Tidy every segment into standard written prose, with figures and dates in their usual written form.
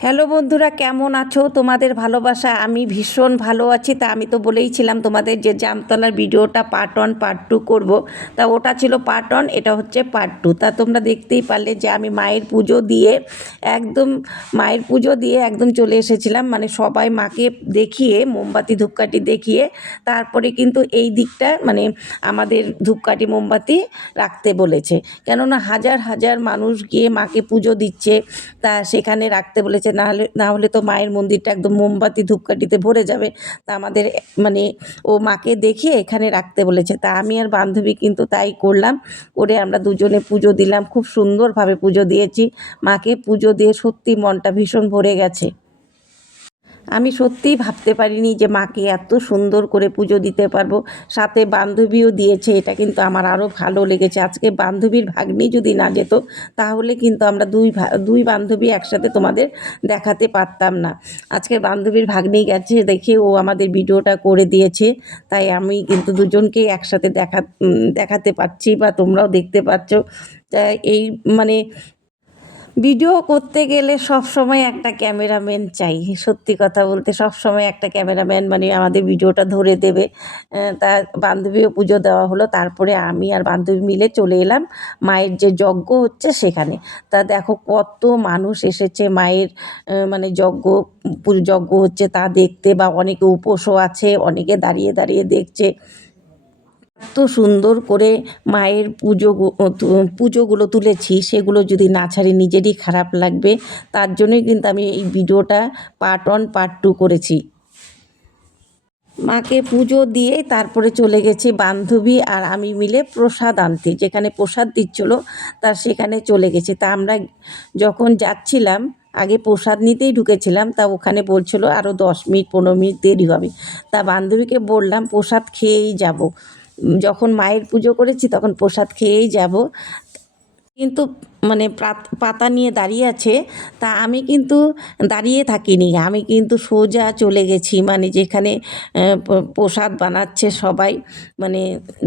Hello বন্ধুরা, কেমন আছো? তোমাদের ভালোবাসা আমি ভীষণ ভালো আছি। তা আমি তো বলেইছিলাম তোমাদের যে জামতলার ভিডিওটা পার্ট 1 পার্ট 2 করব। তা ওটা ছিল পার্ট 1, এটা হচ্ছে পার্ট 2। তা তোমরা দেখতেই পারলে যে আমি মায়ের পুজো দিয়ে একদম চলে এসেছিলাম। মানে সবাই মাকে দেখিয়ে মোমবাতি ধূপকাঠি দেখিয়ে তারপরে কিন্তু এই দিকটা মানে আমাদের ধূপকাঠি মোমবাতি রাখতে বলেছে। কেননা হাজার হাজার মানুষ গিয়ে মাকে পুজো দিচ্ছে, তা সেখানে রাখতে বলেছে। না হলে তো মায়ের মন্দিরটা একদম মোমবাতি ধূপকাঠিতে ভরে যাবে। তা আমাদের মানে ও মাকে দেখিয়ে এখানে রাখতে বলেছে। তা আমি আর বান্ধবী কিন্তু তাই করলাম। করে আমরা দুজনে পুজো দিলাম, খুব সুন্দরভাবে পুজো দিয়েছি। মাকে পুজো দিয়ে সত্যি মনটা ভীষণ ভরে গেছে। আমি সত্যিই ভাবতে পারিনি যে মাকে এত সুন্দর করে পুজো দিতে পারবো। সাথে বান্ধবীও দিয়েছে, এটা কিন্তু আমার আরও ভালো লেগেছে। আজকে বান্ধবীর ভাগ্নি যদি না যেত তাহলে কিন্তু আমরা দুই বান্ধবী একসাথে তোমাদের দেখাতে পারতাম না। আজকে বান্ধবীর ভাগ্নি গেছে দেখে ও আমাদের ভিডিওটা করে দিয়েছে। তাই আমি কিন্তু দুজনকেই একসাথে দেখাতে পারছি বা তোমরাও দেখতে পাচ্ছ। তা এই মানে ভিডিও করতে গেলে সব সময় একটা ক্যামেরাম্যান চাই। সত্যি কথা বলতে সব সময় একটা ক্যামেরাম্যান মানে আমাদের ভিডিওটা ধরে দেবে। তা বান্ধবীও পুজো দেওয়া হলো। তারপরে আমি আর বান্ধবী মিলে চলে এলাম মায়ের যে যজ্ঞ হচ্ছে সেখানে। তা দেখো কত মানুষ এসেছে মায়ের মানে যজ্ঞ হচ্ছে তা দেখতে, বা অনেকে উপোসও আছে, অনেকে দাঁড়িয়ে দাঁড়িয়ে দেখছে। এত সুন্দর করে মায়ের পুজোগুলো তুলেছি, সেগুলো যদি না ছাড়ি নিজেরই খারাপ লাগবে। তার জন্যই কিন্তু আমি এই ভিডিওটা পার্ট 1 পার্ট 2 করেছি। মাকে পুজো দিয়ে তারপরে চলে গেছি বান্ধবী আর আমি মিলে প্রসাদ আনতে, যেখানে প্রসাদ দিচ্ছিলো তার সেখানে চলে গেছি। তা আমরা যখন যাচ্ছিলাম আগে প্রসাদ নিতেই ঢুকেছিলাম। তা ওখানে বলছিল আরও 10 মিনিট 15 মিনিট দেরি হবে। তা বান্ধবীকে বললাম প্রসাদ খেয়েই যাব, যখন মায়ের পুজো করেছি তখন প্রসাদ খেয়েই যাব। কিন্তু মানে পাতা নিয়ে দাঁড়িয়ে আছে। তা আমি কিন্তু দাঁড়িয়ে থাকিনি, আমি কিন্তু সোজা চলে গেছি মানে যেখানে প্রসাদ বানাচ্ছে সবাই, মানে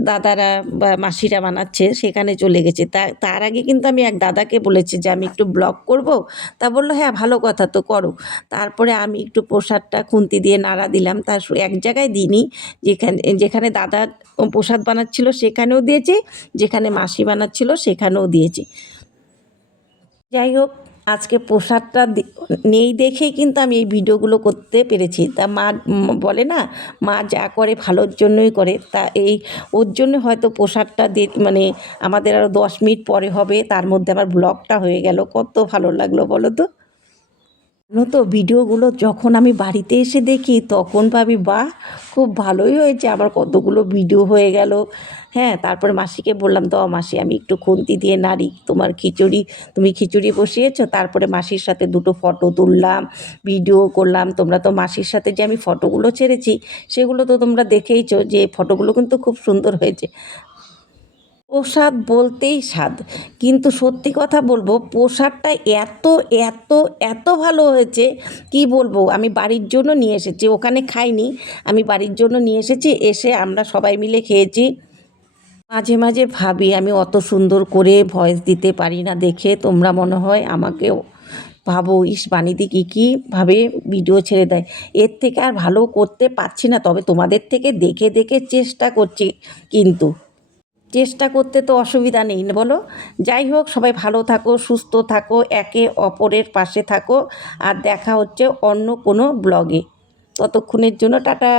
দাদারা বা মাসিরা বানাচ্ছে সেখানে চলে গেছি। তার আগে কিন্তু আমি এক দাদাকে বলেছি যে আমি একটু ব্লগ করব। তা বললো হ্যাঁ ভালো কথা, তো করো। তারপরে আমি একটু প্রসাদটা খুন্তি দিয়ে নাড়া দিলাম। তার এক জায়গায় দিইনি, যেখানে যেখানে দাদা প্রসাদ বানাচ্ছিল সেখানেও দিয়েছি, যেখানে মাসি বানাচ্ছিল সেখানেও দিয়েছি। যাই হোক, আজকে প্রসাদটা নেই দেখেই কিন্তু আমি এই ভিডিওগুলো করতে পেরেছি। তা মা বলে না, মা যা করে ভালোর জন্যই করে। তা ওর জন্য হয়তো প্রসাদটা মানে আমাদের আরও 10 মিনিট পরে হবে, তার মধ্যে আমার ব্লগটা হয়ে গেল। কত ভালো লাগলো বলো তো। জানো তো, ভিডিওগুলো যখন আমি বাড়িতে এসে দেখি তখন ভাবি বাহ, খুব ভালোই হয়েছে, আবার কতগুলো ভিডিও হয়ে গেল। হ্যাঁ, তারপরে মাসিকে বললাম দাও মাসি আমি একটু খুন্তি দিয়ে নাড়ি, তুমি খিচুড়ি বসিয়েছো। তারপরে মাসির সাথে দুটো ফটো তুললাম, ভিডিও করলাম। তোমরা তো মাসির সাথে যে আমি ফটোগুলো ছেড়েছি সেগুলো তো তোমরা দেখেইছো, যে ফটোগুলো কিন্তু খুব সুন্দর হয়েছে। প্রসাদ বলতেই স্বাদ, কিন্তু সত্যি কথা বলবো প্রসাদটা এত এত এত ভালো হয়েছে কি বলবো। আমি বাড়ির জন্য নিয়ে এসেছি, ওখানে খাইনি, আমি বাড়ির জন্য নিয়ে এসেছি। এসে আমরা সবাই মিলে খেয়েছি। মাঝে মাঝে ভাবি আমি অত সুন্দর করে ভয়েস দিতে পারি না দেখে তোমরা মনে হয় আমাকেও ভাবো ইস বানিদি কীভাবে ভিডিও ছেড়ে দেয়, এর থেকে আর ভালো করতে পারছি না। তবে তোমাদের থেকে দেখে দেখে চেষ্টা করছি, কিন্তু চেষ্টা করতে তো অসুবিধা নেই বলো। যাই হোক, সবাই ভালো থাকো, সুস্থ থাকো, একে অপরের পাশে থাকো। আর দেখা হচ্ছে অন্য কোনো ব্লগে। ততক্ষণের জন্য টাটা।